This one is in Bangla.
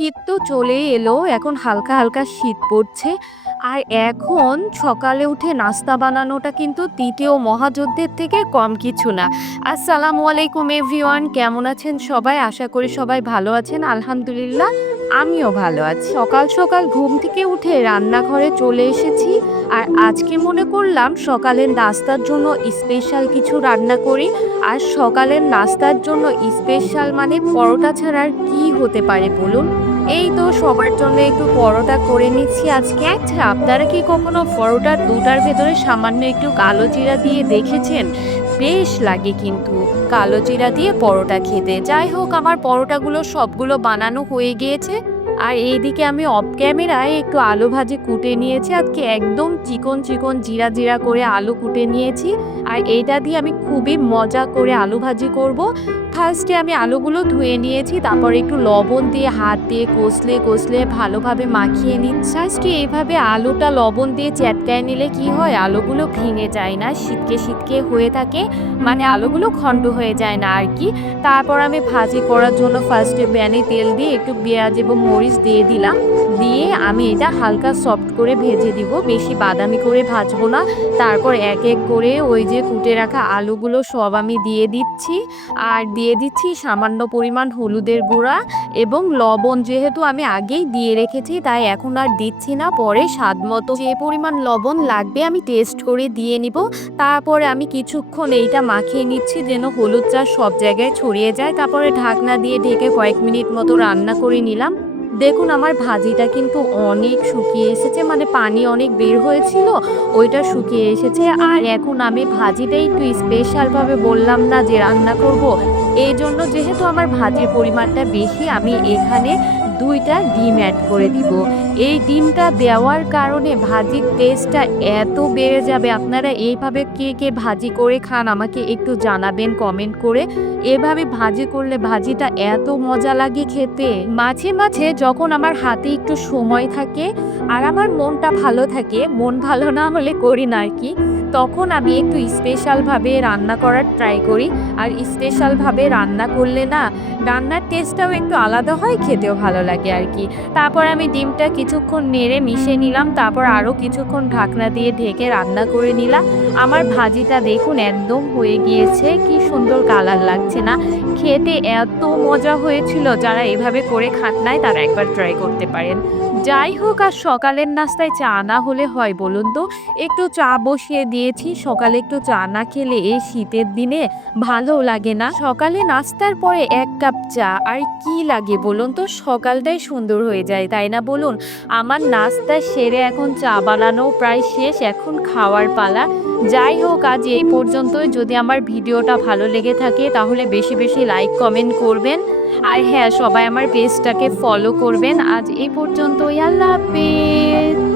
শীত তো চলেই এলো, এখন হালকা হালকা শীত পড়ছে। আর এখন সকালে উঠে নাস্তা বানানোটা কিন্তু তৃতীয় মহাযুদ্ধের থেকে কম কিছু না। আসসালামু আলাইকুম এভরিওয়ান, কেমন আছেন সবাই? আশা করি সবাই ভালো আছেন, আলহামদুলিল্লাহ, আমিও ভালো আছি। সকাল সকাল ঘুম থেকে উঠে রান্নাঘরে চলে এসেছি। আর আজকে মনে করলাম সকালের নাস্তার জন্য স্পেশাল কিছু রান্না করি। আর সকালের নাস্তার জন্য স্পেশাল মানে পরোটা ছাড়া আর কি হতে পারে বলুন? এই তো সবার জন্য একটু পরোটা করে নিচ্ছি আজকে। আচ্ছা আপনারা কি কখনো পরোটার দুটার ভেতরে সামান্য একটু কালো জিরা দিয়ে দেখেছেন? বেশ লাগে কিন্তু কালো জিরা দিয়ে পরোটা খেতে। যাই হোক, আমার পরোটাগুলো সবগুলো বানানো হয়ে গিয়েছে। আর এইদিকে আমি অফ ক্যামেরায় একটু আলু ভাজি কুটে নিয়েছি। আজকে একদম চিকন চিকন জিরা জিরা করে আলু কুটে নিয়েছি। আর এইটা দিয়ে আমি খুবই মজা করে আলু ভাজি করব। ফার্স্টে আমি আলুগুলো ধুয়ে নিয়েছি, তারপর একটু লবণ দিয়ে হাত দিয়ে কষলে কষলে ভালোভাবে মাখিয়ে নিচ্ছি। ফার্স্টে এইভাবে আলুটা লবণ দিয়ে চ্যাটকায় নিলে কি হয়, আলুগুলো ভেঙে যায় না শীতকে শীতকে হয়ে থাকে মানে আলুগুলো খণ্ড হয়ে যায় না আর কি। তারপর আমি ভাজি করার জন্য ফার্স্টে প্যানে তেল দিয়ে একটু পেঁয়াজ এবং মরিচ দিয়ে দিলাম। দিয়ে আমি এটা হালকা সফট করে ভেজে দিব। বেশি বাদামি করে ভাজবো না। তারপর এক এক করে ওই যে কুটে রাখা আলুগুলো সব আমি দিয়ে দিচ্ছি। আর দিয়ে দিচ্ছি সামান্য পরিমাণ হলুদের গুঁড়া এবং লবণ। যেহেতু আমি আগেই দিয়ে রেখেছি, তাই এখন আর দিচ্ছি না। পরে স্বাদ মতো যে পরিমাণ লবণ লাগবে আমি টেস্ট করে দিয়ে নিব। তারপরে আমি কিছুক্ষণ এইটা মাখিয়ে নিচ্ছি যেন হলুদটা সব জায়গায় ছড়িয়ে যায়। তারপরে ঢাকনা দিয়ে ঢেকে কয়েক মিনিট মতো রান্না করে নিলাম। দেখুন, আমার ভাজিটা কিন্তু অনেক শুকিয়ে এসেছে মানে পানি অনেক বের হয়েছিল, ওইটা শুকিয়ে এসেছে। আর এখন আমি ভাজিটা একটু স্পেশালভাবে বললাম না যে রান্না করব। এই জন্য যেহেতু আমার ভাজির পরিমাণটা বেশি, আমি এখানে দুইটা ডিম অ্যাড করে দিব। এই ডিমটা দেওয়ার কারণে ভাজির টেস্টটা এত বেড়ে যাবে। আপনারা এইভাবে কে কে ভাজি করে খান আমাকে একটু জানাবেন কমেন্ট করে। এভাবে ভাজি করলে ভাজিটা এত মজা লাগে খেতে। মাঝে মাঝে যখন আমার হাতে একটু সময় থাকে আর আমার মনটা ভালো থাকে, মন ভালো না হলে করি না আর কি তখন আমি একটু স্পেশালভাবে রান্না করার ট্রাই করি। আর স্পেশালভাবে রান্না করলে না, রান্নার টেস্টটাও একটু আলাদা হয়, খেতেও ভালো লাগে আর কি তারপর আমি ডিমটা কিছুক্ষণ নেড়ে মিশিয়ে নিলাম, তারপর আরও কিছুক্ষণ ঢাকনা দিয়ে ঢেকে রান্না করে নিলাম। আমার ভাজিটা দেখুন একদম হয়ে গিয়েছে, কি সুন্দর কালার লাগছে না। খেতে এত মজা হয়েছিল, যারা এভাবে করে খান নাই তারা একবার ট্রাই করতে পারেন। যাই হোক, আর সকালের নাস্তায় চা না হলে হয় বলুন তো? একটু চা বসিয়ে দিয়েছি, সকালে একটু চা না খেলে এই শীতের দিনে ভালো লাগে না। সকালে নাস্তার পরে এক কাপ চা, আর কি লাগে বলুন তো? সকালটাই সুন্দর হয়ে যায়, তাই না? বলুন, আমার নাস্তা সেরে এখন চা বানানো প্রায় শেষ, এখন খাওয়ার পালা। যাই হোক, আজ এই পর্যন্তই। যদি আমার ভিডিওটা ভালো লেগে থাকে, তাহলে বেশি বেশি লাইক, কমেন্ট করবেন। আর হ্যাঁ সবাই আমার পেজটাকে ফলো করবেন। আজ এই পর্যন্তই, আল্লাহ হাফেজ।